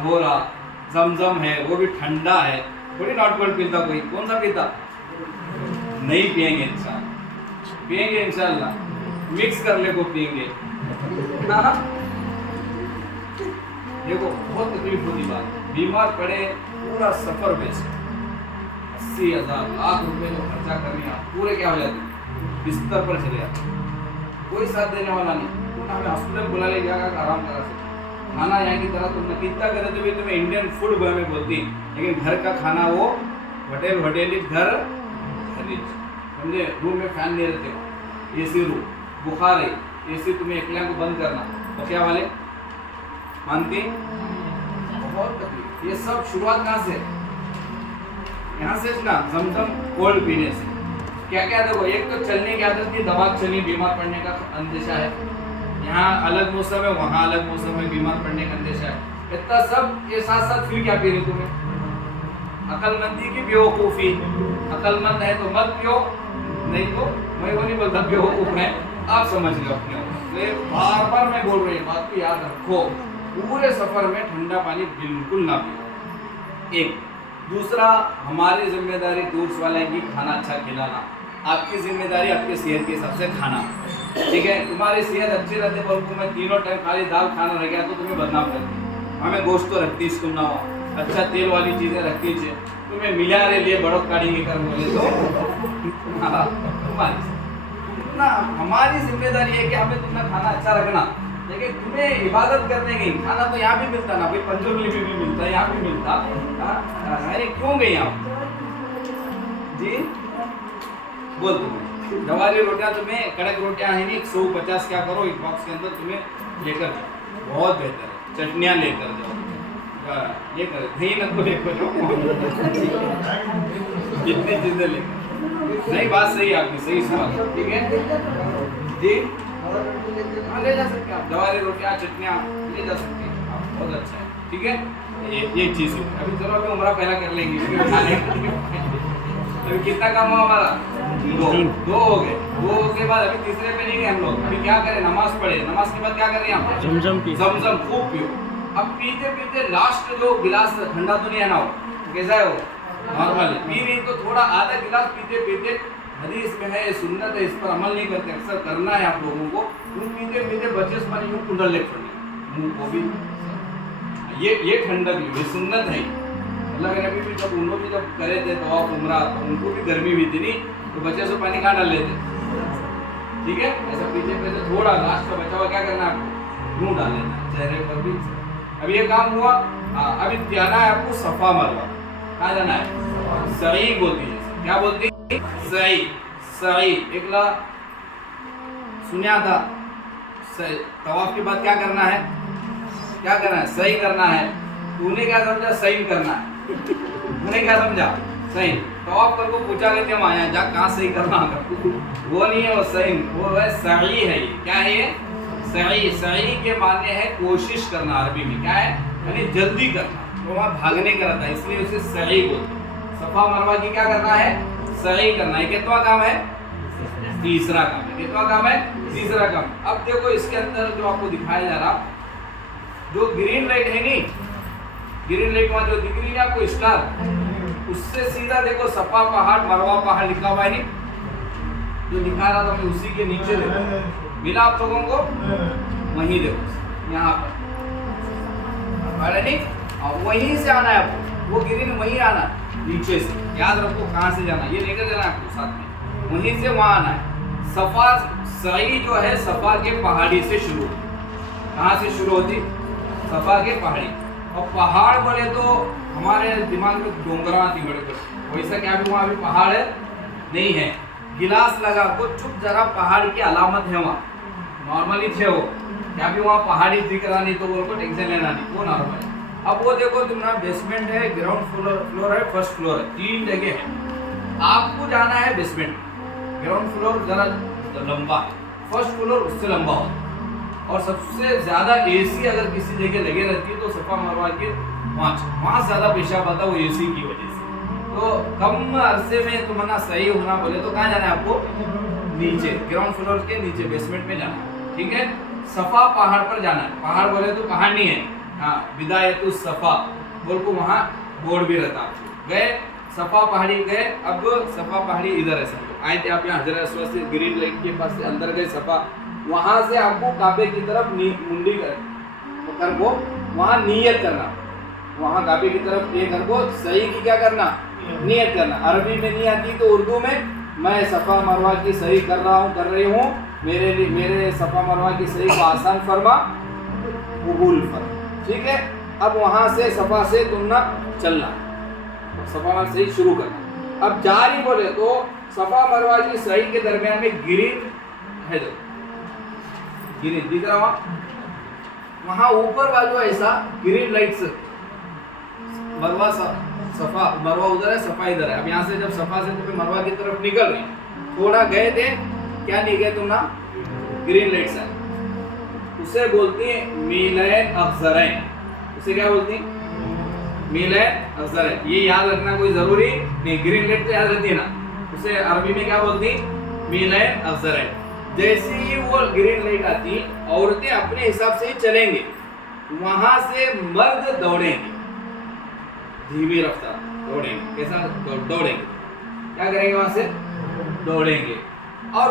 हो रहा, जमजम है वो भी ठंडा है, थोड़ी नॉट पीता कोई, कौन सा पीता? नहीं पिएंगे इंशाल्लाह, पिएंगे इंशाल्लाह, मिक्स कर ले को पिएंगे। देखो बहुत तकलीफ होती बात, बीमार पड़े पूरा सफर वेस्ट, 80,000 लाख रुपए जो खर्चा करने पूरे क्या हो जाते, बिस्तर पर चले जाते, कोई साथ देने वाला नहीं। तो हमें हॉस्पिटल बुला ले जाकर आराम करा सकते, खाना यहाँ की तरह तुमने कितना करे तो भी तुम्हें इंडियन फूड में बोलती, लेकिन घर का खाना वो होटल घर समझे। रूम में फैन नहीं रहते हो, एसी रूम, बुखार है, एसी तुम्हें एकला को बंद करना, तो क्या वाले मानती? बहुत तकलीफ। ये सब शुरुआत कहाँ से? यहाँ से ना, जमजम कोल्ड पीने से। क्या क्या देखो, एक तो चलने की आदत की, दवा चली, बीमार पड़ने का अंदेशा है, यहाँ अलग मौसम है, वहाँ अलग मौसम है, बीमार पड़ने का अंदेशा है। इतना सब ये साथ साथ फिर क्या पी रहे तुम्हें? अकलमंदी की बेवकूफ़ी। अकलमंद है तो मत पियो, नहीं तो मैं वो नहीं बोलता बेवकूफ़ है, आप समझ लो अपने। तो बार बार मैं बोल रही बात को याद रखो, पूरे सफर में ठंडा पानी बिल्कुल ना पियो। एक दूसरा, हमारी जिम्मेदारी टूर्स वाले की खाना अच्छा खिलाना, आपकी जिम्मेदारी आपके सेहत के हिसाब से खाना, ठीक है। तुम्हारी सेहत अच्छी रहती है, बल्कि मैं तीनों टाइम खाली दाल खाना रह गया तो तुम्हें बदनाम करती, हमें गोश्त तो रखती तुम ना हो, अच्छा तेल वाली चीज़ें रखती है, तुम्हें मिला रहे लिए बड़ो काढ़ी कर बोले तो तुम्हारी ना, हमारी जिम्मेदारी है कि हमें तुम्हें खाना अच्छा रखना, लेकिन तुम्हें इबादत करने की खाना तो यहाँ भी मिलता ना भाई, पंचोली में भी मिलता, यहाँ भी मिलता, अरे क्यों गई आप जी? बोल तुम्हें जवारी रोटियां, तुम्हें कड़क रोटियां है नहीं, 150 क्या करो एक बॉक्स के अंदर तुम्हें लेकर जाओ, बहुत बेहतर है। चटनियाँ लेकर जाओ, ये कर दही नको लेकर जाओ, जितनी चीजें लेकर, नहीं बात सही आपकी, सही सवाल, ठीक है जी। हाँ ले जा सकते हैं आप, जवारी रोटियां चटनियाँ ले जा सकते हैं आप, बहुत अच्छा है, ठीक है। ये चीज़ अभी चलो अभी उम्रा पहला कर लेंगे, अभी कितना काम हुआ हमारा? दो हो गए, दो के बाद अभी तीसरे पे नहीं गए हम लोग। अभी क्या करें? नमाज पढ़े, नमाज के बाद क्या कर रहे हैं हम? जमजम खूब पियो। अब पीते पीते लास्ट जो गिलास ठंडा तो नहीं है ना, हो कैसा है वो? नॉर्मल है, पी नहीं तो थोड़ा आधा गिलास पीते पीते, हदीस में है, सुन्नत है, इस पर अमल नहीं करते, अक्सर करना है आप लोगों को। पीते पीते बचे पानी यूँ कुंडल ले छोड़िए मुँह को भी, ये ठंडक ये सुन्नत है। अल्लाह के नबी भी जब उन लोग भी जब करे थे तवाफ उम्रा, तो उनको भी गर्मी हुई थी नहीं, तो बच्चे से पानी कहाँ डाल लेते, ठीक है। ऐसा पीछे पीछे थोड़ा लास्ट का बचा हुआ क्या करना है आपको? मुँह डाल लेना चेहरे पर भी। अब ये काम हुआ, अभी जाना है आपको सफा मरवा। कहाँ जाना है? सही बोलती है, क्या बोलती? सही सही। एकला सुनिया था, तवाफ के बाद क्या करना है? क्या करना है? सही करना है। तूने क्या समझा? सही करना है। तूने क्या समझा? सही। तवाफ कर को पूछा लेते हम आया जा कहाँ सही करना है, वो नहीं है वो सही, वो है सही है। क्या है ये? सही। सही के माने है कोशिश करना, अरबी में क्या है? यानी जल्दी करना, तो वहाँ भागने का रहता है, इसलिए उसे सही बोलते। सफा मरवा की क्या करना है? सही करना है। कितना काम है? तीसरा काम है। कितना काम है? तीसरा काम। अब देखो इसके अंदर जो आपको दिखाया जा रहा, जो ग्रीन लाइट है नहीं, ग्रीन लाइट वहाँ जो दिख रही है आपको स्टार, उससे सीधा देखो सफा पहाड़ मरवा पहाड़ लिखा हुआ है नहीं, जो दिखा रहा था मैं उसी के नीचे देखो, मिला आप लोगों को? वहीं देखो यहाँ पर नहीं, और वहीं से आना है आपको, वो ग्रीन वहीं आना है नीचे से, याद रखो कहाँ से जाना, ये लेकर जाना है आपको साथ में, वहीं से वहाँ आना है। सफा सही जो है सफा के पहाड़ी से शुरू, कहाँ से शुरू होती? सफा के पहाड़ी। और पहाड़ बोले तो हमारे दिमाग में डोंगरा आती बड़े बड़े, वैसा क्या भी वहाँ भी पहाड़ है नहीं है। गिलास लगा को चुप जरा पहाड़ की अलामत है वहाँ, नॉर्मली थे वो, क्या भी वहाँ पहाड़ी दिख रहा नहीं तो वो को टेंशन लेना नहीं, वो नॉर्मल है। अब वो देखो तुम्हारा बेसमेंट है, ग्राउंड फ्लोर है, फर्स्ट फ्लोर है, 3 जगह है। आपको जाना है बेसमेंट, ग्राउंड फ्लोर जरा लंबा है, फर्स्ट फ्लोर उससे लंबा होता है, और सबसे ज्यादा एसी अगर किसी जगह लगे रहती है तो सफा मरवा के वहाँ ज्यादा पेशाब आता है, वो एसी की वजह से। तो कम अरसे में तुम्हारा सही होना बोले तो कहाँ जाना है आपको? नीचे, ग्राउंड फ्लोर के नीचे बेसमेंट में जाना है, ठीक है। सफा पहाड़ पर जाना है। पहाड़ बोले तो पहाड़ नहीं है, हाँ बिदायतुस सफा बोल को वहाँ बोर्ड भी रहता। गए सफा पहाड़ी गए, अब सफा पहाड़ी इधर है समझो, आए थे आप यहाँ हजरत अस्वद से ग्रीन लाइट के पास से अंदर गए सफा, वहाँ से आपको काबे की तरफ मुंडी कर वो वहाँ नियत करना, वहाँ काबे की तरफ ये कर वो सही की क्या करना नियत करना। अरबी में नहीं आती तो उर्दू में मैं सफ़ा मरवा की सही कर रहा हूँ कर रही हूँ, मेरे लिए मेरे सफ़ा मरवा की सही को आसान फरमा कबूल फरमा। ठीक है, अब वहाँ से सफ़ा से तुमना चलना, सफ़ा मरवा सही शुरू करना। अब जारी बोले तो सफ़ा मरवा की सही के दरमियान में ग्रीन है, जो ग्रीन दिख रहा वहाँ ऊपर बाजू ऐसा ग्रीन लाइट्स मरवा सफा मरवा उधर है सफा इधर है। अब यहाँ से जब सफा से तो मरवा की तरफ निकल रहे थोड़ा गए थे क्या नहीं गए तुम ना ग्रीन लाइट्स है, उसे बोलती है मीलैन अफजरैन। उसे क्या बोलती है मीलैन अफजरैन। ये याद रखना कोई जरूरी नहीं, ग्रीन लाइट तो याद रहती है ना, उसे अरबी में क्या बोलती मीलैन अफजरैन। जैसे ही वो ग्रीन लाइट आती औरतें अपने हिसाब से ही चलेंगे, वहां से मर्द दौड़ेंगे धीमी रफ्तार दौड़ेंगे। कैसा दौड़ेंगे क्या करेंगे वहां से दौड़ेंगे। और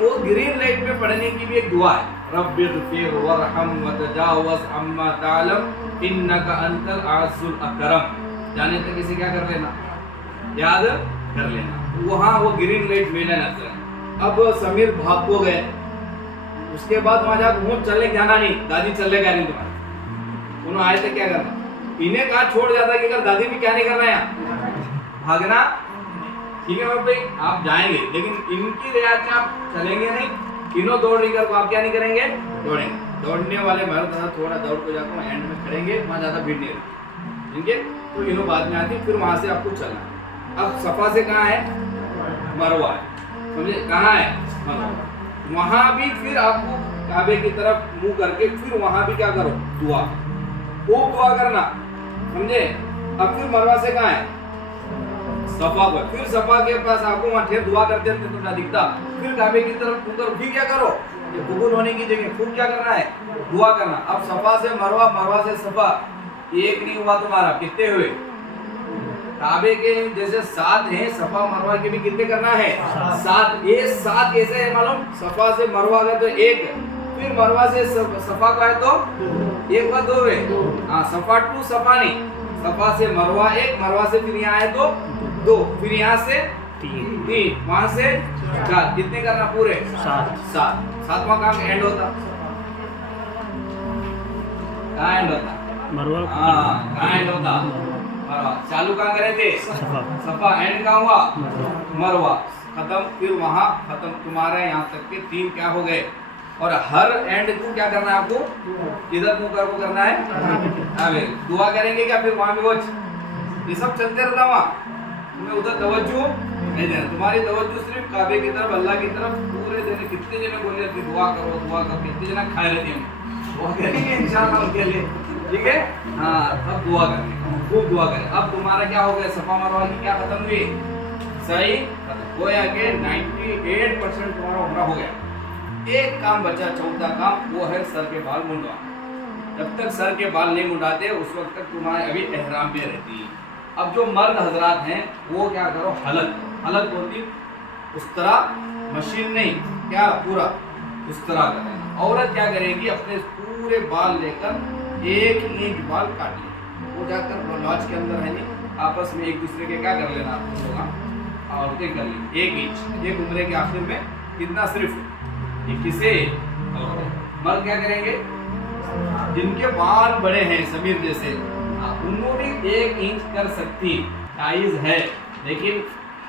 वो ग्रीन लाइट में पढ़ने की भी एक दुआ है, रब्बिग़फिर वरहम वतजावज़ अम्मा तालम इन्नका अंतल अज़्ज़ुल अकरम। जाने तक इसे क्या कर लेना याद कर लेना। वहाँ वो ग्रीन लाइट मिला नजर। अब समीर भाग को गए, उसके बाद वहां जाकर मुझ चलने जाना नहीं, दादी चलने का नहीं तुम्हारे। उन्होंने आए थे क्या करना, इन्हें कहा छोड़ जाता कि अगर दादी भी क्या नहीं करना है भागना। ठीक है भाई आप जाएंगे, लेकिन इनकी रियायत में आप चलेंगे नहीं, इन्हों दौड़ रही कर आप क्या नहीं करेंगे दौड़ेंगे। दौड़ने वाले मर्द थोड़ा दौड़ को जाकर एंड में खड़ेंगे, वहां ज्यादा भीड़ नहीं रहती। ठीक है, तो इन्हों बाद में आती, फिर वहां से आपको चलना। अब सफा से कहाँ है मरवा है, समझे कहाँ है मरवा। वहां भी फिर आपको काबे की तरफ मुंह करके फिर वहां भी क्या करो दुआ, खूब दुआ करना, समझे। अब फिर मरवा से कहाँ है सफा पर, फिर सफा के पास आपको वहां ठेर दुआ करते थे तो ना दिखता, फिर काबे की तरफ मुंह करो, फिर क्या करो ये कबूल होने की जगह खूब क्या करना है दुआ करना। अब सफा से मरवा, मरवा से सफा, एक नहीं हुआ तुम्हारा, कितने हुए काबे के जैसे 7 हैं, सफा मरवा के भी कितने करना है 7। ये 7 कैसे है मालूम, सफा से मरवा गए तो 1, फिर मरवा से सफा का है तो 1 व 2 है। हाँ सफा टू सफा नहीं, सफा से मरवा 1, मरवा से फिर यहाँ है तो 2, फिर यहाँ से 3, वहां से 4, कितने करना पूरे 7। 7वां काम एंड होता, कहाँ एंड होता मरवा। हाँ कहाँ एंड होता मरवा। चालू कहाँ करे थे सफा, एंड कहाँ हुआ मरवा, खत्म। फिर वहां खत्म तुम्हारे यहाँ तक के 3 क्या हो गए। और हर एंड को क्या करना है आपको इधर मुंह कर करना है, दुआ करेंगे क्या फिर वहां भी वो ये सब चलते रहता वहाँ, तुम्हें उधर तवज्जो नहीं देना, तुम्हारी तवज्जो सिर्फ काबे की तरफ अल्लाह की तरफ पूरे दिन। कितने जने बोले कि दुआ करो, कितने जना खाए रहती हैं, दुआ करेंगे इंशाल्लाह उनके लिए। ठीक है हाँ, अब दुआ करें खूब दुआ करें। अब तुम्हारा क्या हो गया सफा मरवा की क्या खत्म हुई सही गोया के 98% तुम्हारा उम्रा हो गया। एक काम बचा, चौथा काम, वो है सर के बाल मुंडवाना। जब तक सर के बाल नहीं मुंडाते उस वक्त तक तुम्हारे अभी एहराम में रहती है। अब जो मर्द हजरात हैं वो क्या करो हलक, हलक बोलती उस तरह मशीन नहीं, क्या पूरा उस तरह करें। औरत क्या करेगी अपने पूरे बाल लेकर 1 इंच बाल काट लेगी, वो जाकर लॉज के अंदर है नहीं आपस में एक दूसरे के क्या कर लेना होगा, औरतें कर लेंगी 1 इंच। एक उम्र के आखिर में कितना सिर्फ किसे और मर्द क्या करेंगे जिनके बाल बड़े हैं समीर जैसे उन्होंने 1 इंच कर सकती जायज है, लेकिन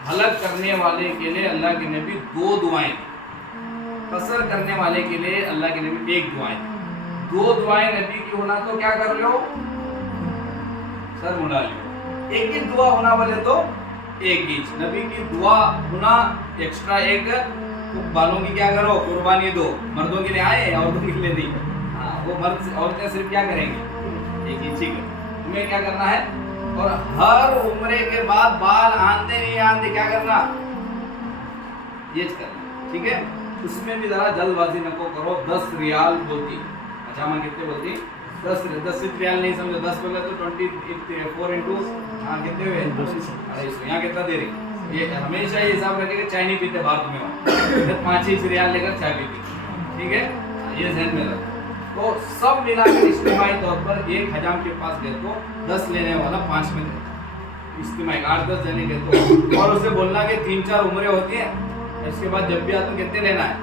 हलक करने वाले के लिए अल्लाह के नबी 2 दुआएं, कसर करने वाले के लिए अल्लाह के नबी 1 दुआएं। 2 दुआएं नबी की होना तो क्या कर लो सर मुड़ा लो, एक ही दुआ होना बोले तो 1 इंच। नबी की दुआ होना एक्स्ट्रा 1, तो बालों की क्या करो कुर्बानी दो, मर्दों के लिए आए औरतों के लिए नहीं। हाँ वो मर्द औरतें सिर्फ क्या करेंगे 1 इंच ही तुम्हें क्या करना है। और हर उम्रे के बाद बाल आंधे नहीं आंधे क्या करना ये करना, ठीक है। उसमें भी जरा जल्दबाजी न को करो। 10 रियाल बोलती, अच्छा मैं कितने बोलती 10 रियाल नहीं समझो, 10 बोले तो 24 इंटू कितने हुए 250। यहाँ कितना दे रही, ये हमेशा ये हिसाब रखेगा चाय नहीं पीते भारत में 5 रियाल लेकर चाय पीती, ठीक है, ये ध्यान में रखो। तो सब मिलाकर इज्तिमाई तौर पर एक हजाम के पास गए तो 10 लेने वाला 5 में इज्तिमाई 8-10 जने गए तो, और उसे बोलना कि 3-4 उम्रें होती हैं, इसके बाद जब भी आता कितने लेना है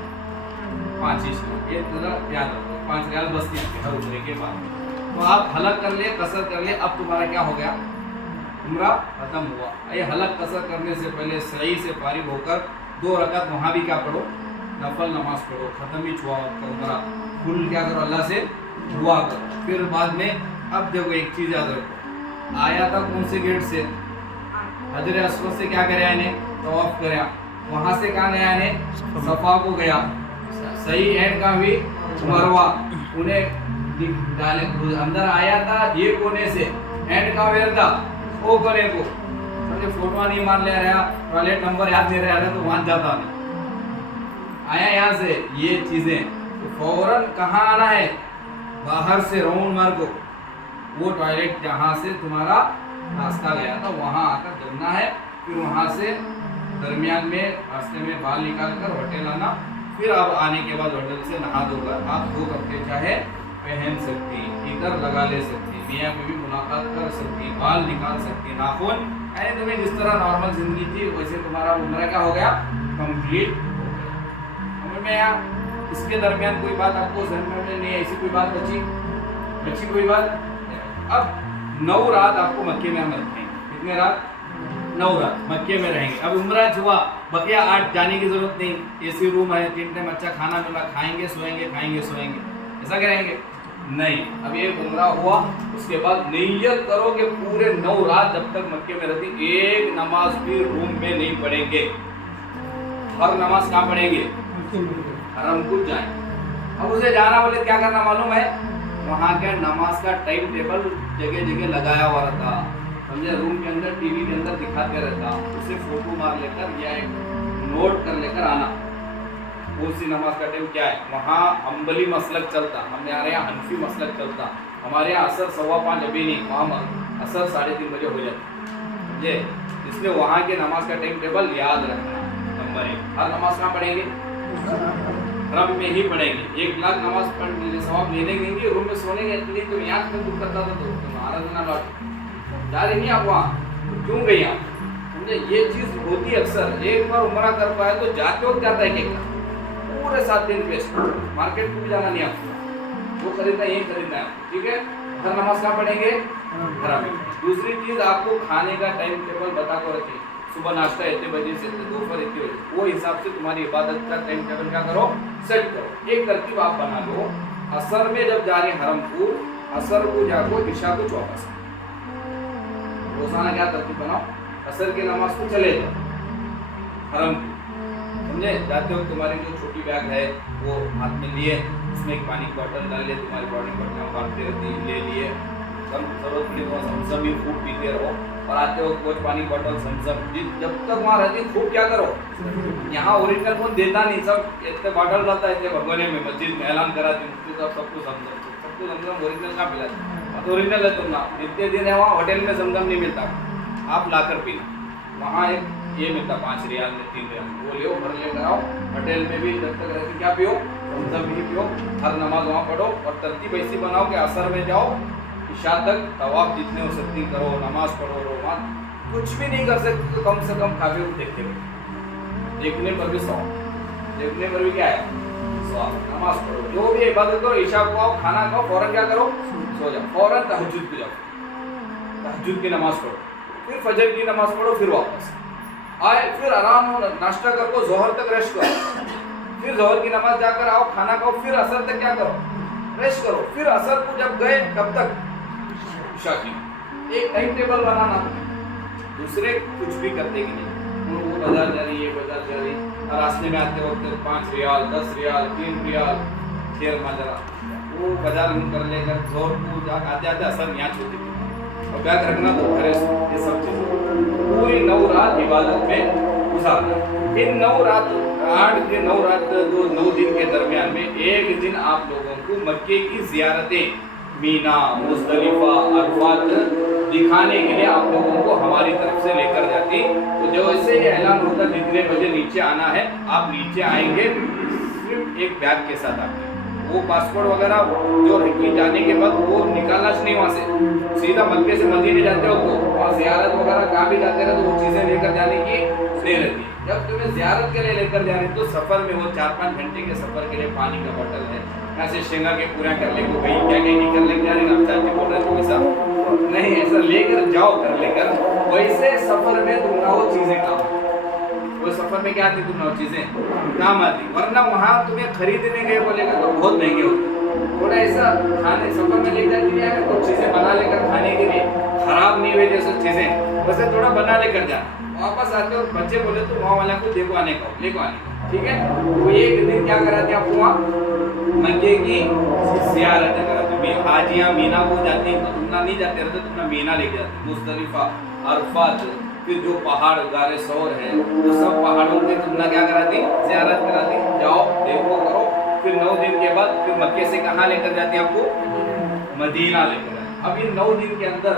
5 ही, ये जरा याद रखो 5 रियाल बचती है हर उम्रे के बाद। तो आप हलक कर लिए, कसर कर लिए, अब तुम्हारा क्या हो गया, उम्रा खत्म हुआ। ये हलक कसर करने से पहले सही से फारिग होकर 2 रकात वहाँ भी क्या पढ़ो, नफल नमाज पढ़ो, खत्म ही छुआ कर उम्रा फुल क्या करो, अल्लाह से दुआ करो। फिर बाद में अब देखो एक चीज़ याद रखो, आया था कौन से गेट से, हजर अस्वद से क्या करे आने, तवाफ करे, वहाँ से कहाँ गया ने, सफा को गया, सही एंड का भी मरवा, उन्हें डाले अंदर आया था ये कोने से, एंड का वेर था वो कोने को, तो फोटो नहीं मान ले रहा, टॉयलेट नंबर याद नहीं रहा तो वहां जाता नहीं, आया यहाँ से ये चीजें, तो फौरन कहाँ आना है, बाहर से राउंड मार को, वो टॉयलेट जहाँ से तुम्हारा रास्ता गया था वहाँ आकर जमना है, फिर वहाँ से दरमियान में रास्ते में बाल निकाल कर होटल आना, फिर आप आने के बाद होटल से नहा धोकर आप 2 कपड़े चाहे पहन सकती, इधर लगा ले सकती, मियाँ बीवी मुलाकात कर सकती, बाल निकाल सकती, नाखून, यानी तुम्हें जिस तरह नॉर्मल जिंदगी थी वैसे तुम्हारा उम्र क्या हो गया, कंप्लीट हो गया। समझ में आया? इसके दरमियान कोई बात आपको जहन में नहीं, ऐसी कोई बात बची कोई बात? अब 9 रात आपको मक्के में हम रखेंगे, कितने रात, 9 रात मक्के में रहेंगे। अब उम्रा हुआ, बकिया 8 जाने की जरूरत नहीं, एसी रूम है, 3 टाइम अच्छा खाना मिला, खाएंगे सोएंगे, खाएंगे सोएंगे, ऐसा करेंगे नहीं। अब ये उम्रा हुआ, उसके बाद नियत करो कि पूरे 9 रात जब तक मक्के में रहती एक नमाज भी रूम में नहीं पढ़ेंगे, हर नमाज कहाँ पढ़ेंगे, हरम को जाए। अब उसे जाना बोले क्या करना मालूम है, वहाँ के नमाज का टाइम टेबल जगह जगह लगाया हुआ रहता, समझे, रूम के अंदर टीवी के अंदर दिखाते रहता, उसे फोटो मार लेकर या एक नोट कर लेकर आना, उसी नमाज का टाइम क्या है। वहाँ हम्बली मसलक चलता, हमारे यहाँ हनफी मसलक चलता, हमारे यहाँ असर 5:15 अभी नहीं, वहाँ असर 3:30 बजे हो जाती, समझे, इसलिए वहाँ के नमाज का टाइम टेबल याद रखना। नंबर 1, हर नमाज कहाँ पढ़ेंगे, रब में ही पढ़ेंगे। 1 लाख नमाज पढ़ने सवाब लेने गएंगे, रूम में सोने के इतनी तो यहाँ तक दुख करता था तो तुम्हारा दिन लौट जा रही नहीं आप वहाँ, क्यों गई आप, समझे, ये चीज़ होती अक्सर। एक बार उम्रा कर पाए तो जाते वक्त जाता है कि पूरे 7 दिन वेस्ट, मार्केट को भी जाना नहीं आपको, वो खरीदना यही खरीदना है, ठीक है। हर नमाज कहाँ पढ़ेंगे, हरम में। दूसरी चीज़ आपको खाने का टाइम टेबल बता कर रखिए, सुबह नाश्ता इतने बजे से दोपहर इतने बजे, वो हिसाब से तुम्हारी इबादत का टाइम टेबल क्या करो, सेट करो। एक तरकीब आप बना लो, असर में जब जा रहे हरम को, असर को जाको ईशा को वापस, रोजाना क्या तरकीब बनाओ, असर की नमाज को चले जाओ हरम को, समझे, जाते हो तुम्हारी जो छोटी बैग है वो हाथ में लिए, उसमें एक पानी की बोतल डाल लिए, तुम्हारी बॉडी बॉटल भागती रहती ले लिए, कम जरूरत पड़ी तो समझम ही खूब पीते रहो, और आते हो कुछ पानी की बोतल समझम, जब तक वहाँ रहती खूब क्या करो, यहाँ ओरिजिनल कौन देता नहीं, सब इतने बॉटल रहता है, इतने भगवाने में मस्जिद में ऐलान करा दी मुफ्ती साहब सबको समझम ओरिजिनल कहाँ पिलाते, तो ओरिजिनल है तुम ना, इतने दिन है वहाँ होटल में समझम नहीं मिलता, आप लाकर पीना, वहाँ एक ये मिलता 5 रियाल में 3 रियाल, वो ले भर लेकर आओ, होटल में भी जब तक रहती क्या पियो, समझम ही पियो, हर नमाज वहाँ पढ़ो, और तरतीब ऐसी बनाओ कि असर में जाओ, इशा तक तवाफ जितने हो सकती करो, नमाज पढ़ो, रोमान कुछ भी नहीं कर सकते तो कम से कम काफी देखते रहो, देखने पर भी सवाब, देखने पर भी क्या है सवाब, नमाज पढ़ो, जो भी इबादत करो, इशा को आओ, खाना खाओ, फौरन क्या करो, सो जाओ, फौरन तहज्जुद को जाओ, तहज्जुद की नमाज पढ़ो, फिर फजर की नमाज पढ़ो, फिर वापस आए, फिर आराम हो, नाश्ता करो, जोहर तक रेस्ट करो, फिर जोहर की नमाज जाकर आओ, खाना खाओ, फिर असर तक क्या करो, रेस्ट करो, फिर असर को जब गए कब तक, इशा की। एक टाइम टेबल बनाना, दूसरे कुछ भी करते कि नहीं, वो बाजार जा रही है, बाजार जा रही, और रास्ते में आते वक्त 5 रियाल 10 रियाल 3 रियाल शेर माजरा, वो बाजार घूम कर लेकर जोर को जाकर आते आते असर यहाँ छोड़ती थी, और बैग रखना तो घरे ये सब चीज़ पूरी 9 रात इबादत में गुजारना। इन 9 रात 8 दिन 9 रात 9 दिन के दरमियान में एक दिन आप लोगों को मक्के की जियारतें मीना, मुज़दलिफा, अरफात दिखाने के लिए आप लोगों को हमारी तरफ से लेकर जाती। तो जो ऐसे ये ऐलान होता जितने बजे नीचे आना है, आप नीचे आएंगे सिर्फ एक बैग के साथ आपके, वो पासपोर्ट वगैरह जो रखी जाने के बाद वो निकालना नहीं, वहाँ से सीधा मक्के से मदीने जाते हो तो वहाँ ज़ियारत वगैरह कहाँ भी जाते रहे तो वो चीज़ें लेकर जाने की नहीं रहती। जब तुम्हें ज़ियारत के लिए लेकर जा रहे तो सफ़र में वो 4-5 घंटे के सफ़र के लिए पानी का बोतल है, ऐसे शेंगा के पूरा कर ले को कहीं क्या क्या कर लेके जा रहे हैं, चाची बोल रहे हो ऐसा नहीं, ऐसा लेकर जाओ कर लेकर। वैसे सफ़र में तुम ना वो चीज़ें काम, वो सफ़र में क्या आती तुम ना वो चीज़ें काम आती, वरना वहाँ तुम्हें खरीदने गए बोलेगा तो बहुत महंगे होते। थोड़ा ऐसा खाने सफ़र में ले जाती है तो चीज़ें बना लेकर खाने के लिए, ख़राब नहीं हुए जैसे चीज़ें वैसे थोड़ा बना लेकर जाना। वापस आते हो बच्चे बोले तो वहाँ वाला को देखो आने का, लेको आने का, ठीक है। तो एक दिन क्या कराते आपको वहाँ मक्के की ज़ियारत कराते, हाजियाँ मीना को जाती तो तुमना नहीं जाते रहते, तुमना मीना लेके जाते, मुज़दलिफा, अरफात, फिर जो पहाड़ गारे सौर है वो सब पहाड़ों पे तुमना क्या कराती, ज़ियारत कराती, जाओ देखो करो। फिर 9 दिन के बाद फिर मक्के से कहाँ लेकर जाती आपको, मदीना लेकर जाती। अब इन 9 दिन के अंदर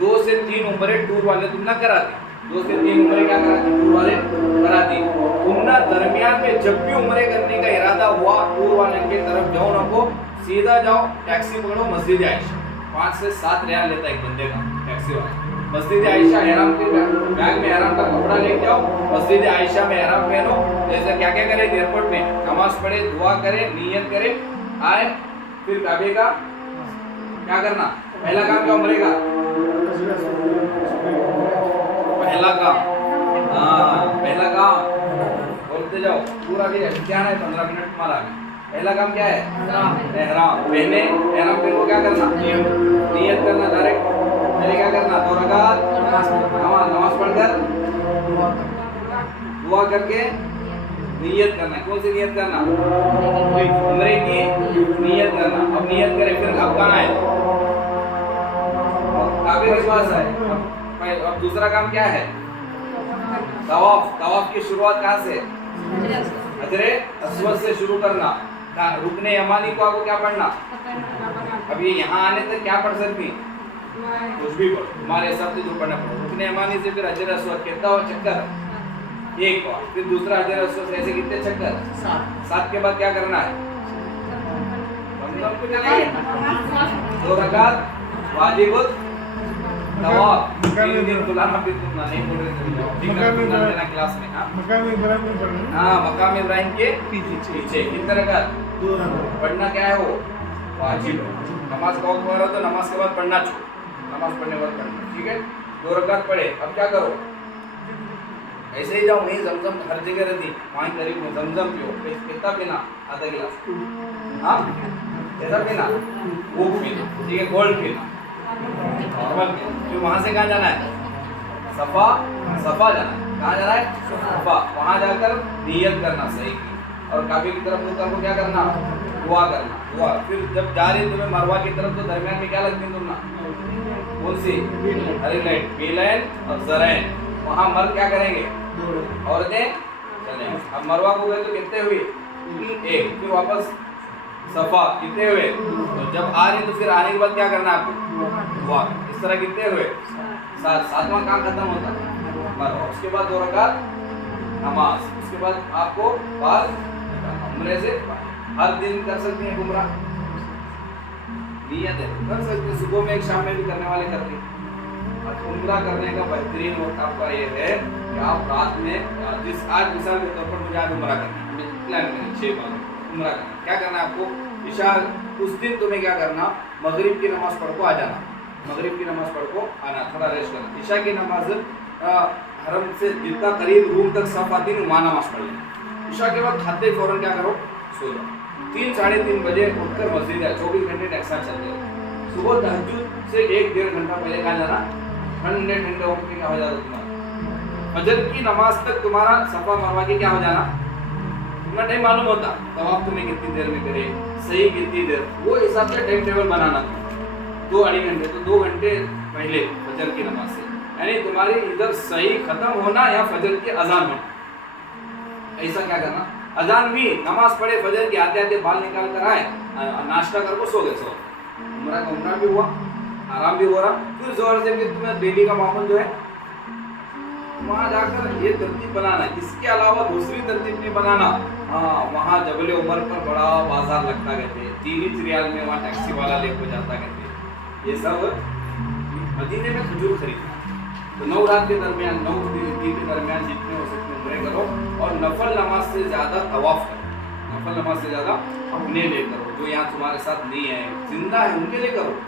2 से 3 उम्रे टूर वाले तुमना कराती, 2 से 3 उम्रे क्या कराती, टूर वाले कराती। तुमना दरमियान में जब भी उम्रे करने का इरादा हुआ टूर वाले के तरफ जाओ ना को सीधा जाओ, टैक्सी पकड़ो, मस्जिद आयशा 5 से 7 रियाल लेता है एक बंदे का टैक्सी वाला। मस्जिद आयशा एहराम के बैग में एहराम का कपड़ा लेके जाओ, मस्जिद आयशा में एहराम पहनो, जैसे क्या क्या करे एयरपोर्ट में, नमाज पढ़े, दुआ करे, नियत करे, आए फिर काबे का क्या करना, पहला काम क्या उम्रे का, पहला काम, हाँ पहला काम बोलते जाओ पूरा भी क्या है 15 मिनट तुम्हारा आगे। पहला काम क्या है, एहराम पहने, एहराम पहन को क्या करना, नियत करना डायरेक्ट, पहले क्या करना 2 रकात नमाज पढ़कर दुआ करके नियत करना। कौन सी नियत करना, उम्रे की नियत करना। अब नियत करे फिर अब कहाँ है, काबे के पास है। अब दूसरा काम क्या है, तवाफ। तवाफ की शुरुआत कहाँ से, हजरे अस्वद से शुरू करना। रुकने यमानी को आपको क्या पढ़ना, अब ये यहाँ आने तक क्या पढ़ सकती, कुछ भी पढ़ो तुम्हारे हिसाब से जो पढ़ना पड़ो। रुकने यमानी से फिर हजरे अस्वद कितना हो चक्कर, एक बार, फिर दूसरा हजरे अस्वद से ऐसे कितने चक्कर, 7 के बाद क्या करना है, 2 रकात वाजिब तवाफ। 3 दिन बुलाना फिर तुम ना नहीं बोल रहे थे क्लास में, हाँ मकाम इब्राहिम के पीछे कितने रकात, 2 रकात पढ़ना क्या है वो वाजिब। नमाज का वक्त हो रहा तो नमाज के बाद पढ़ना चाहिए, नमाज पढ़ने के बाद पढ़ना, ठीक है। 2 रकात पढ़े, अब क्या करो, ऐसे ही जाओ, वहीं जमजम हर जगह रहती, वहीं करीब में जमजम पियो। कितना पीना, आधा गिलास, हाँ कैसा पीना, वो पीना, ठीक है, गोल्ड पीना, नॉर्मल पीना। फिर वहाँ से कहाँ जाना है, सफा, सफा जाना है, कहाँ जाना है, सफा। वहाँ जाकर नियत करना सही की, और काबे की तरफ मुकर को क्या करना, दुआ करना, दुआ। फिर जब जा रहे तुम्हें मरवा की तरफ तो दरमियान में क्या लगती है तुम ना, कौन सी, हरी लाइट, बी लाइन और ज़रैन। वहाँ मर्द क्या करेंगे, औरतें चलेंगे। अब मरवा को गए तो कितने हुए, 1, फिर वापस सफा कितने हुए, तो जब आ रहे तो फिर आने के बाद क्या करना आपको, दुआ। इस तरह कितने हुए, 7। 7वां काम खत्म होता मरवा। उसके बाद 2 रकात नमाज, उसके बाद आपको बाल उम्रे से हर दिन कर सकते हैं उम्रा, नियत है कर सकते हैं, सुबह में एक शाम में भी करने वाले करते हैं। उम्रा करने का बेहतरीन वक्त आपका ये है कि आप रात में आज मिसाल के तौर पर मुझे आज उम्रा करना है, प्लान करें 6 बार उम्रा करना। क्या करना है आपको, इशा उस दिन तुम्हें क्या करना, मगरिब की नमाज पढ़ को आ जाना, मगरिब की नमाज पढ़ को आना, थोड़ा रेस्ट करना। इशा की नमाज हरम से जितना करीब रूम तक सफ आती है वहाँ नमाज पढ़ लेना। इशा के बाद खाते फौरन क्या करो, सो जाओ। 3 साढ़े 3 बजे उठकर मस्जिद है, 24 घंटे टैक्सा चल रहे हो। सुबह तहज्जुद से 1-1.5 घंटा पहले कहाँ जाना, ठंडे ठंडे होकर क्या हो जाता तुम्हारा, फजर की नमाज तक तुम्हारा सफा मरवा के क्या हो जाना, तुम्हें नहीं मालूम होता तवाफ तुम्हें कितनी देर में करे, सही कितनी देर, वो हिसाब से टाइम टेबल बनाना। 2-2.5 घंटे, तो 2 घंटे पहले फजर की नमाज से, यानी तुम्हारी इधर सही खत्म होना या फजर की अजान होना, ऐसा क्या करना। अजान भी नमाज पढ़े, फजर की आते आते बाल निकाल कर आए, नाश्ता कर को सो गए, सो उम्रा का उम्रा भी हुआ, आराम भी हो रहा, फिर जोर से फिर तुम्हें डेली का मामूल जो है वहाँ जाकर ये तरतीब बनाना, इसके अलावा दूसरी तरतीब नहीं बनाना। हाँ, वहाँ जबल उमर पर बड़ा बाजार लगता कहते हैं, 3 रियाल में वहाँ टैक्सी वाला लेकर जाता कहते हैं। ये सब मदीने में खजूर खरीदना। तो 9 रात के दरमियान 9 दिन के दरमियान जितने हो सकते उम्रे करो, और नफल नमाज से ज़्यादा तवाफ करो, नफल नमाज से ज़्यादा अपने लिए करो। जो यहाँ तुम्हारे साथ नहीं है, जिंदा है, उनके लिए करो,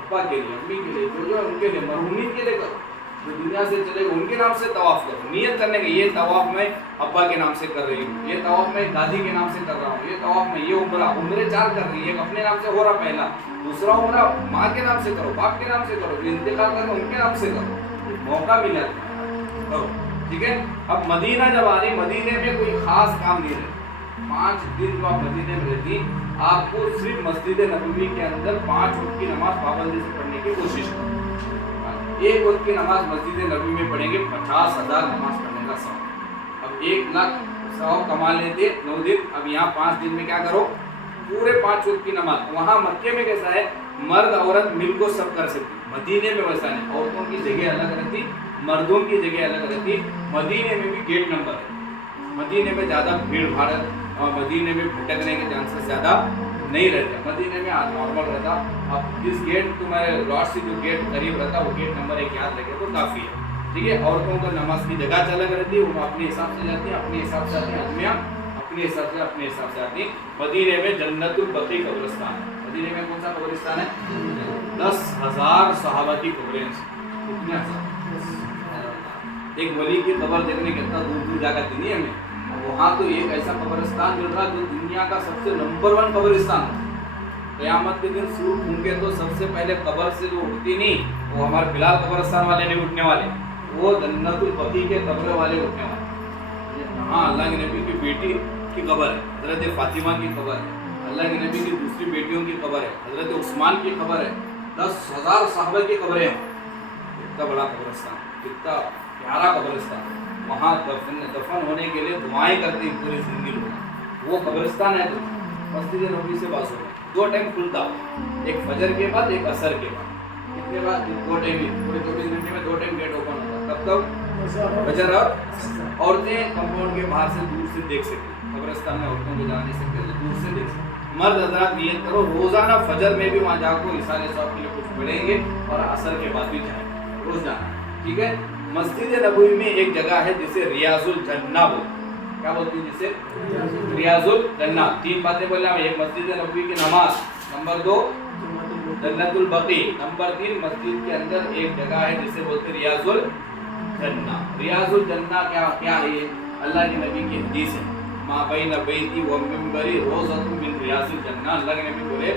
अब्बा के लिए, अम्मी के लिए, जो है उनके लिए, मरहूमीन के लिए करो। जो दुनिया से चले गए उनके नाम से तवाफ करो, नियत करने के ये तवाफ मैं अब्बा के नाम से कर रही हूँ, ये तवाफ मैं दादी के नाम से कर रहा हूँ, ये तवाफ मैं, ये उम्रे 4 कर रही है, एक अपने नाम से हो रहा पहला, दूसरा उम्रा माँ के नाम से करो, बाप के नाम से करो, जो इंतकाल करो उनके नाम से करो, मौका मिला करो, ठीक है। अब मदीना जब आ रही, मदीने में कोई खास काम नहीं रहे, 5 दिन तो आप मदीने में रहती, आपको सिर्फ मस्जिद नबवी के अंदर 5 वक्त की नमाज पाबंदी से पढ़ने की कोशिश करो। एक वक्त की नमाज मस्जिद नबवी में पढ़ेंगे 50,000 नमाज पढ़ने का सवाब। अब 1 लाख सवाब कमा लेते 9 दिन, अब यहाँ 5 दिन में क्या करो, पूरे 5 वक्त की नमाज। वहाँ मक्के में कैसा है, मर्द औरत मिलकर सब कर सकती, मदीने में वैसा नहीं, औरतों की जगह अलग रहती, मर्दों की जगह अलग रहती। मदीने में भी गेट नंबर है, मदीने में ज़्यादा भीड़ भाड़ और मदीने में भटकने के चांसेस ज़्यादा नहीं रहते, मदीने में नॉर्मल रहता। अब जिस गेट तुम्हारे लॉट से जो गेट करीब रहता वो गेट नंबर 1 याद रखे तो काफ़ी है, ठीक है। औरतों को नमाज की जगह अलग रहती है, वो अपने हिसाब से जाती हैं, अपने हिसाब से आती हैं, आदमियाँ अपने हिसाब से आती। मदीने में जन्नतुल बकी कब्रिस्तान है, मदीने में कौन सा कब्रिस्तान है, 10,000 सहाबा की कब्रें, कितने एक वली की कब्र देखने कितना दूर दूर जाकर नहीं हमें, वहाँ तो एक ऐसा कब्रिस्तान मिल रहा जो दुनिया का सबसे नंबर 1 कब्रिस्तान है। क़यामत के दिन सूर होंगे तो सबसे पहले कब्र से जो उठती नहीं, वो हमारे बिलाल कब्रिस्तान वाले नहीं उठने वाले, वो जन्नतुल बकी के कब्र वाले उठने वाले। हाँ, अल्लाह के नबी की बेटी की कब्र है, हज़रत फ़ातिमा की कब्र है, अल्लाह के नबी की दूसरी बेटियों की कब्र है, हज़रत उस्मान की कब्र है, 10,000 सहाबा की कब्रें हैं। कितना बड़ा कब्रिस्तान, कितना प्यारा कब्रिस्तान। वहाँ दफन होने के लिए दुआएं करते हैं पूरी जिंदगी लोग। वो कब्रिस्तान है तो मस्जिद नबवी से बाजू में 2 टाइम खुलता, एक फजर के बाद, एक असर के बाद, कितने बाद 2 टाइम ही, पूरे 24 घंटे में 2 टाइम गेट ओपन होता। तब तक फजर और औरतें कंपाउंड के बाहर से दूर से देख सकती, कब्रिस्तान में औरतों को जा नहीं सकते तो दूर से देख सकते। मर्द हजरात नियत करो, रोजाना फजर में भी वहाँ जाकर इशारे साहब के लिए कुछ पढ़ेंगे और असर के बाद भी जाएंगे, रोज जाना, ठीक है। मस्जिद नबवी में एक जगह है जिसे रियाजुल जन्ना बोलते, क्या बोलती है जिसे, रियाजुल जन्ना। 3 बातें बोला, एक मस्जिद नबवी की नमाज, नंबर 2 जन्नतुल बकी, नंबर 3 मस्जिद के अंदर एक जगह है जिसे बोलते रियाजुल जन्ना। रियाजुल जन्ना क्या है, अल्लाह के नबी की हदीस है, माँ बैन बैती व मिंबरी रोज़तुन मिन रियाजुल जन्ना। अल्लाह के नबी बोले,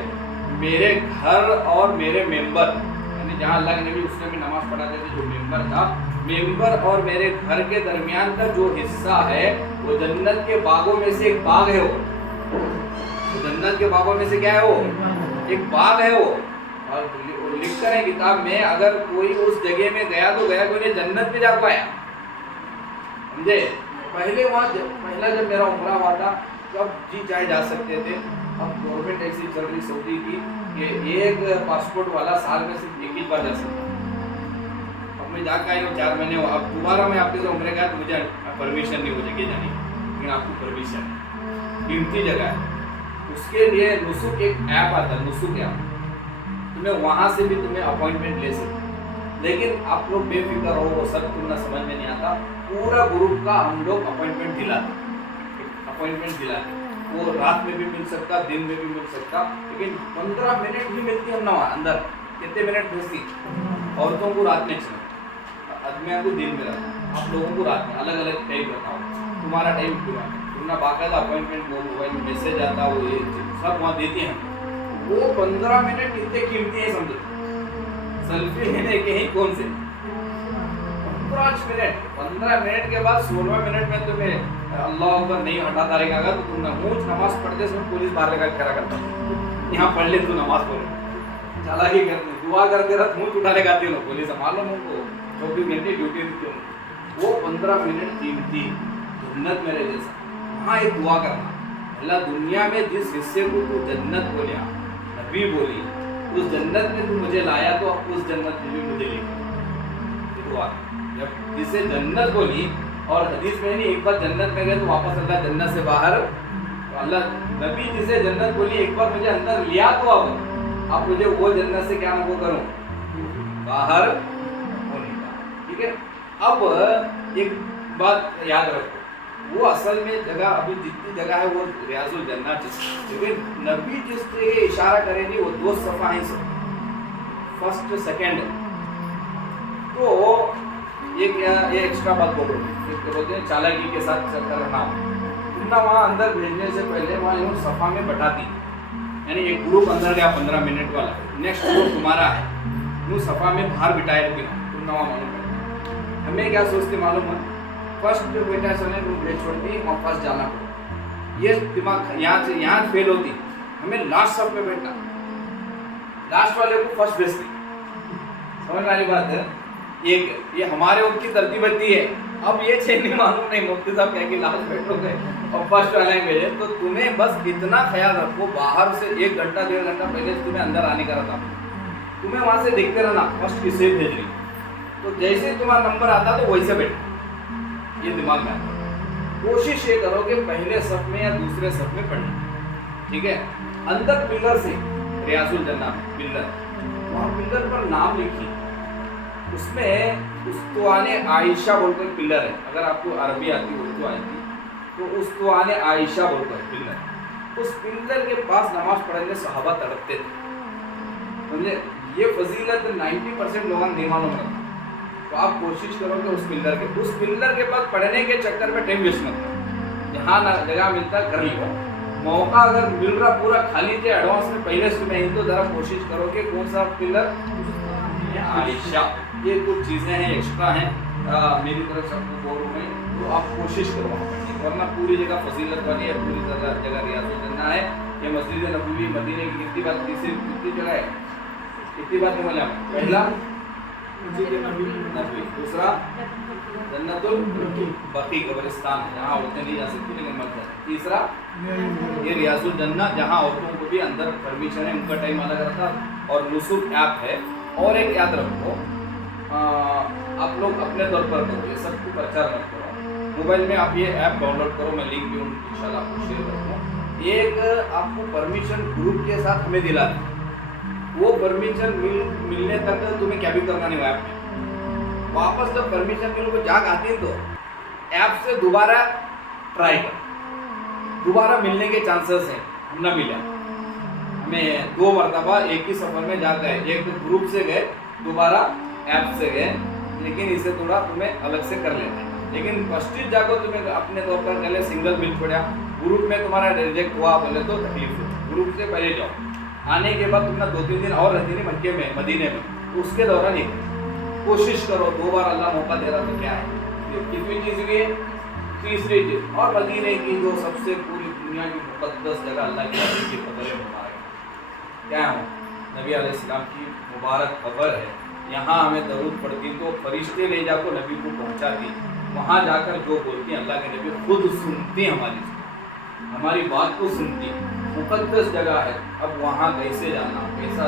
मेरे घर और मेरे मेंबर, यानी जहाँ अल्लाह के नबी उसने भी नमाज पढ़ाते थे, जो मेंबर था, मेंबर और मेरे घर के दरमियान का जो हिस्सा है वो जन्नत के बागों में से एक बाग है। वो जन्नत के बागों में से क्या है, वो एक बाग है वो। और लिखते हैं किताब में, अगर कोई उस जगह में गया तो गया, कोई जन्नत में जा पाया, समझे। पहले वहाँ पहला जब मेरा उम्रा हुआ था तब जी चाहे जा सकते थे। अब गवर्नमेंट ऐसी चल रही सऊदी की कि एक पासपोर्ट वाला साल में सिर्फ 1 ही बार जा सकता। अब मैं जाकर आई हूँ 4 महीने हुआ, अब दोबारा मैं आपके साथ उम्र का, मुझे परमिशन नहीं हो जाएगी जाने की, लेकिन आपको परमिशन, कीमती जगह है। उसके लिए नुसुक एक ऐप आता है, नुसुक ऐप, तुम्हें वहाँ से भी तुम्हें अपॉइंटमेंट ले सकते। लेकिन आप लोग बेफिक्र हो, वो सब तुम्हें समझ में नहीं आता। पूरा ग्रुप का हम लोग अपॉइंटमेंट दिलाते, वो रात में भी मिल सकता, दिन में भी मिल सकता, लेकिन 15 मिनट ही मिलती हम ना अंदर। कितने मिनट मिलती, औरतों को रात में चलना, आदमियों को दिन में रहना, आप लोगों को रात में, अलग अलग टाइम बताओ, तुम्हारा टाइम क्यों है, तुमने बाकायदा अपॉइंटमेंट, वो मोबाइल में मैसेज आता, वो ये सब वहाँ देते हैं। वो 15 मिनट कितने कीमती है समझो, सेल्फी लेने के ही कौन से 15 मिनट के बाद 16वें मिनट में तुम्हें अल्लाह अकबर नहीं हटाता रहेगा, तो तुम नमाज पढ़ते समय पुलिस बाहर लगा खड़ा करता, यहाँ पढ़ ले तू नमाज पढ़े, चालाकी करते, दुआ करते रह, मुँह उठा ले गाती हो, पुलिस मालूम उनको 24 घंटे ड्यूटी देती हो। वो 15 मिनट कीमती जन्नत मेरे जैसा। वहाँ एक दुआ करना, अल्लाह दुनिया में जिस हिस्से को तू जन्नत बोलिया, नबी बोली, उस जन्नत में तू मुझे लाया तो अब उस जन्नत में भी मुझे लेकर ये दुआ। जब जिसे जन्नत बोली और हदीस में नहीं, एक बार जन्नत में गए तो वापस अल्लाह जन्नत से बाहर, तो अल्लाह नबी जिसे जन्नत बोली एक बार मुझे अंदर लिया तो अब मुझे वो जन्नत से क्या वो करूं, बाहर होने का। ठीक है, अब एक बात याद रखो, वो असल में जगह अभी जितनी जगह है वो रियाजुल जन्नत, लेकिन नबी जिससे इशारा करेंगे वो 2 सफ़ा हैं, फर्स्ट सेकंड। तो ये एक्स्ट्रा बात बोलो, बोलते हैं चालाकी के साथ करना। तुमने वहाँ अंदर भेजने से पहले वहाँ यूँ सफ़ा में बैठाती, यानी एक ग्रुप अंदर गया 15 मिनट वाला, नेक्स्ट ग्रुप तुम्हारा है, यूँ सफ़ा में बाहर बिठाए रखी ना, तुमने वहाँ मालूम। हमें क्या सोचते मालूम है, फर्स्ट जो बेटा चले वो भेज छोड़ती और फर्स्ट जाना पड़ता, ये दिमाग यहाँ फेल होती। हमें लास्ट सब में बैठना, लास्ट वाले को फर्स्ट भेजती। समझ वाली बात है, ये हमारे उनकी तरतीब बनती है। अब ये चेंज नहीं मालूम नहीं, मुफ्ती साहब कह के लास्ट बैठोगे और फर्स्ट वाले भेजे, तो तुम्हें बस इतना ख्याल रखो, बाहर से 1 घंटा 1.5 घंटा पहले तुम्हें अंदर आने का रहता, तुम्हें वहाँ से देखते रहना फर्स्ट किसे भेज रही, तो जैसे तुम्हारा नंबर आता तो वैसे बैठो, ये दिमाग में। कोशिश ये करो कि पहले सफ में या दूसरे सफ में पढ़ना। ठीक है, अंदर पिलर से रियाजुल जन्नत पिलर, वहाँ पिलर पर नाम लिखी, उसमें उस्तवाने आयशा बोलकर पिलर है, अगर आपको अरबी आती उर्दू आती तो उस्तवाने आयशा बोलकर पिलर, उस पिलर के पास नमाज पढ़ने सहाबा तड़पते थे। समझे, ये फजीलत 90% लोगों ने नहीं मालूम है, तो आप कोशिश करो कि उस पिलर के पास पढ़ने के चक्कर में टाइम वेस्ट मत करो, जहाँ ना जगह मिलता है कर लो, मौका अगर मिल रहा पूरा खाली थे एडवांस में पहले से नहीं, तो ज़रा कोशिश करो कि कौन सा पिलर, आयशा। ये कुछ चीज़ें हैं एक्स्ट्रा हैं, मेरी तरफ से आपको बोल रहा हूँ, तो आप कोशिश करो वहाँ पढ़ने, वरना पूरी जगह फजीलत वाली है, पूरी जगह रियाजुल जन्नत है। ये मस्जिद नबवी मदीने की कितनी बात, कितनी जगह है, कितनी बात नहीं बोला, पहला नबवी, दूसरा जन्नतुल बकी कब्रिस्तान है जहाँ औरतें नहीं जा सकती लेकिन मत जा, तीसरा ये रियाजुल जन्नत जहाँ औरतों को भी अंदर परमिशन है, उनका टाइम अलग रहता, और नुसूक ऐप है। और एक याद रखो, आप लोग अपने तौर पर करो, ये सब को प्रचार मत करो, मोबाइल में आप ये ऐप डाउनलोड करो, मैं लिंक भी इंशाल्लाह आपको शेयर करूँगा। एक आपको परमिशन ग्रुप के साथ हमें दिला दी, वो परमिशन मिलने तक तुम्हें क्या भी करना नहीं हुआ ऐप में, वापस जब परमिशन मिल को जाग आती है तो ऐप से दोबारा ट्राई कर, दोबारा मिलने के चांसेस हैं। हम ना मिला, हमें 2 मरतबा एक ही सफ़र में जा गए, एक तो ग्रुप से गए, दोबारा ऐप से गए, लेकिन इसे थोड़ा तुम्हें अलग से कर लेना है। लेकिन फर्स्ट जाको तुम्हें अपने तौर पर पहले सिंगल मिल छोड़ा, ग्रुप में तुम्हारा रिजेक्ट हुआ बोले तो तकलीफ हो, ग्रुप से पहले जाओ, आने के बाद तुमने 2-3 दिन और रहती नहीं मक्के में मदीने में, तो उसके दौरान ही कोशिश करो, 2 बार अल्लाह मौका दे रहा तो क्या है, कितनी चीज़ की तीसरी चीज़। और मदीने की जो सबसे पूरी दुनिया की मुक़द्दस जगह अल्लाह की कब्र मुबारक क्या है, नबी अलैहिस्सलाम की मुबारक कब्र है, यहाँ हमें दरूद पड़ती तो फरिश्ते ले जाकर नबी को पहुँचाती, वहाँ जाकर जो बोलती अल्लाह के नबी खुद सुनती, हमारी बात को सुनती, मुक़द्दस जगह है। अब वहाँ कैसे जाना, कैसा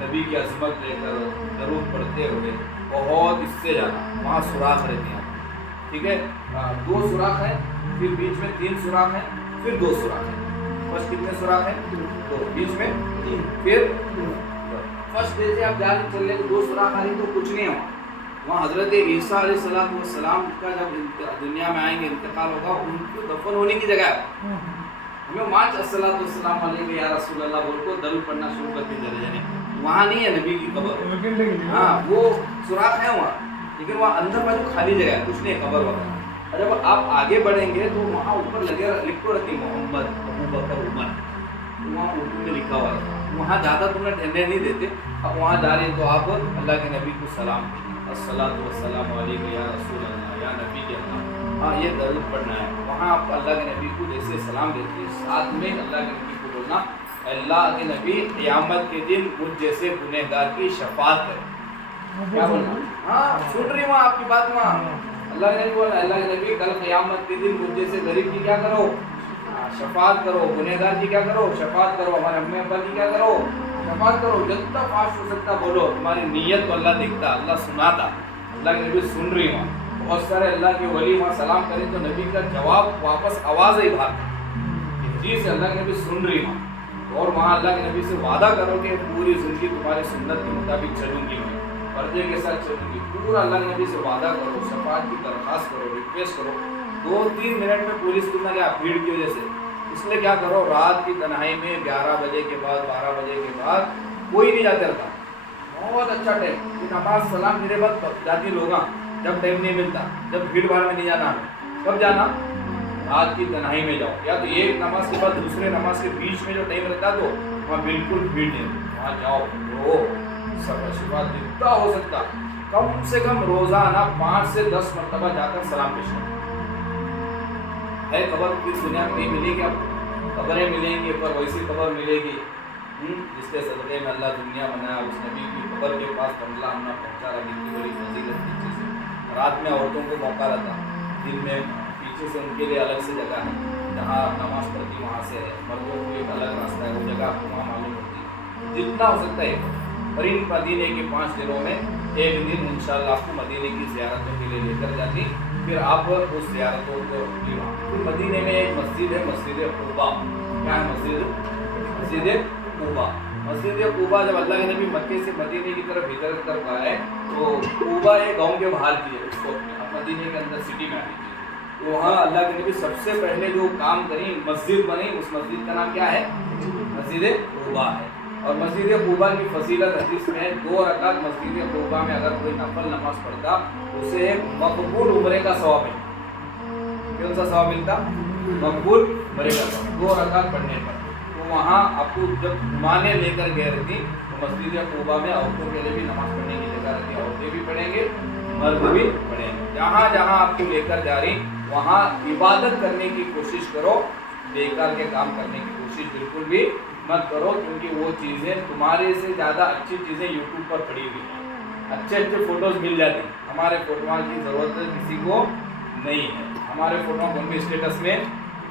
नबी की अज़मत लेकर दरूद पढ़ते हुए बहुत इससे जाना, वहाँ सुराख रहती हैं, ठीक है, 2 सुराख हैं, फिर बीच में 3 सुराख हैं, फिर 2 सुराख हैं, फर्स्ट कितने सुराख हैं, 2, बीच में 3, फिर फर्स्ट जैसे आप जा रहे चल रहे 2 सुराख आ रही तो कुछ नहीं हुआ, वहाँ हज़रत ईसा अलैहिस्सलाम का जब दुनिया में आएंगे, इंतकाल होगा, उनकी दफन होने की जगह है, हमें वहाँ अस्सलाम अलैका या रसूल अल्लाह बोल को दरूद पढ़ना शुरू करती दर्जे ने, वहाँ नहीं है नबी की कब्र, हाँ वो सुराख है वहाँ, लेकिन वहाँ अंदर बाजू खाली जगह है, कुछ नहीं कब्र वगैरह। जब आप आगे बढ़ेंगे तो वहाँ ऊपर लगे लिखो रहती मोहम्मद, अबू बकर, उमर, वहाँ उर्दू में लिखा हुआ है, वहाँ ज़्यादा तुम्हें ठहरने नहीं देते। अब वहाँ जा रहे हैं तो आप अल्लाह के नबी को सलाम, अस्सलातु वस्सलामु अलैका या रसूल अल्लाह, या नबी के अल्लाह, हाँ ये दरूद पढ़ना है। वहाँ आप अल्लाह के नबी को जैसे सलाम देते हैं, साथ में अल्लाह के नबी को बोलना, अल्लाह के नबी क़यामत के दिन मुझ जैसे गुनहगार की शफाअत करें, क्या बोलना, हाँ सुन रही वहाँ आपकी बात, वहाँ अल्लाह के नबी बोला, अल्लाह के नबी कल क़यामत के दिन मुझ जैसे गरीब की क्या करो, शफाअत करो, गुनहगार की क्या करो, शफाअत करो, हमारे अम्मे अब्बा की क्या करो, शफात करो, जितना फास्ट हो सकता बोलो, तुम्हारी नीयत को अल्लाह देखता, अल्लाह सुनाता, अल्लाह की नबी सुन रही वहाँ। बहुत सारे अल्लाह के वली वहाँ सलाम करें तो नबी का जवाब वापस आवाज़ ही बाहर जी से अल्लाह की नबी सुन रही वहाँ। और वहाँ अल्लाह के नबी से वादा करो कि पूरी ज़िंदगी तुम्हारी सुन्नत के मुताबिक चलूंगी, मैं पर्दे के साथ चलूंगी, पूरा अल्लाह के नबी से वादा करो, शफात की दरख्वास्त करो, रिक्वेस्ट करो। 2-3 मिनट में पूरी सुनना क्या भीड़ की वजह से, इसलिए क्या करो, रात की तन्हाई में 11 बजे के बाद 12 बजे के बाद कोई नहीं जाते रहता, बहुत अच्छा टाइम कि नमाज सलाम मेरे बाद जाती लोग, जब टाइम नहीं मिलता, जब भीड़ भाड़ में नहीं जाना हमें, कब जाना, रात की तन्हाई में जाओ, या तो एक नमाज के बाद दूसरे नमाज के बीच में जो टाइम रहता तो वहाँ बिल्कुल भीड़ नहीं, वहाँ जाओ रो सब आशीर्वाद जितना हो सकता, कम से कम रोजाना 5 से 10 मरतबा जाकर सलाम पेश करो। है खबर किस दुनिया में नहीं मिलेगी, अब खबरें मिलेंगी पर वैसी खबर मिलेगी जिसके सदक़े में अल्लाह दुनिया बनाया, उस नबी की खबर के पास बंगला हमने पहुँचा रहा, कितनी बड़ी फजीलत पीछे से। रात में औरतों को मौका रहता, दिन में पीछे से उनके लिए अलग से जगह है, जहाँ नमाज पढ़ती वहाँ से है, मर्दों को एक अलग रास्ता है, वो जगह आपको वहाँ मालूम होती है, जितना हो सकता है। और इन मदीने के 5 दिनों में एक दिन इंशाअल्लाह आपको मदीने की ज़ियारतों के लिए लेकर जाती, फिर आप उस ज़ियारतों को फिर मदीने में एक मस्जिद है, मस्जिद क़ुबा। क्या है मस्जिद क़ुबा। मस्जिद क़ुबा जब अल्लाह के नबी मक्के से मदीने की तरफ हिजरत कर पाए तो क़ुबा एक गाँव के बाहर की है, उसको अब मदीने के अंदर सिटी में आने की, तो वहाँ अल्लाह के नबी सबसे पहले जो काम करी, मस्जिद बनी, उस मस्जिद का नाम क्या है, मस्जिद क़ुबा है। और मस्जिद क़ुबा की फजीलत हदीस में 2 रकात मस्जिद क़ुबा में अगर कोई नफल नमाज पढ़ता उसे मकबूल उम्रे का सवाब मिलता। कौन सा सवाब मिलता, मकबूल उम्रे का सवाब 2 रकात पढ़ने पर। तो वहाँ आपको जब घुमाने लेकर गए रहती तो मस्जिद क़ुबा में औरतों के लिए भी नमाज पढ़ने की जगह रहती, औरतें भी पढ़ेंगे मर्द भी पढ़ेंगे। जहाँ जहाँ आपको लेकर जा रही वहाँ इबादत करने की कोशिश करो, बेकार के काम करने की कोशिश बिल्कुल भी मत करो, क्योंकि वो चीज़ें तुम्हारे से ज़्यादा अच्छी चीज़ें यूट्यूब पर पड़ी हुई हैं, अच्छे फ़ोटोज़ मिल जाती, हमारे फ़ोटो की ज़रूरत किसी को नहीं है, हमारे फ़ोटो को भी स्टेटस में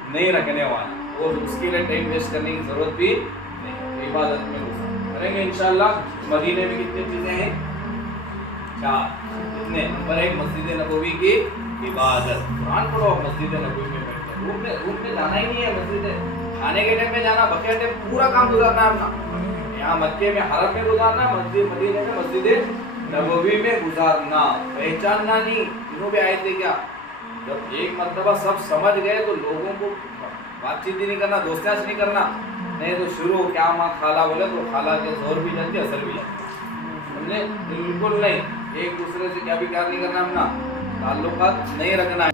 नहीं रखने वाला, और उसके लिए टाइम वेस्ट करने की ज़रूरत भी नहीं, इबादत में घुसा करेंगे इंशाअल्लाह। मदीने में कितनी चीज़ें हैं, 4, कितने, नंबर 1 मस्जिद नबवी की इबादत, कुरान पढ़ो, मस्जिद नबवी में बैठे, रूम में जाना ही नहीं है, मस्जिद खाने के टाइम में जाना, बकरे टाइम पूरा काम गुजारना है अपना, यहाँ मक्के में हरम में गुजारना, मस्जिद मदीने में मस्जिद नबवी में गुजारना, पहचानना नहीं, तीनों भी आए थे क्या। जब एक मरतबा सब समझ गए तो लोगों को बातचीत ही नहीं करना, दोस्तियाँ नहीं करना, नहीं तो शुरू क्या माँ खाला बोले तो खाला के जोर भी जाती है, असर भी जाती है, समझे, बिल्कुल नहीं, एक दूसरे से क्या भी प्यार नहीं करना, अपना ताल्लुकात नहीं रखना है।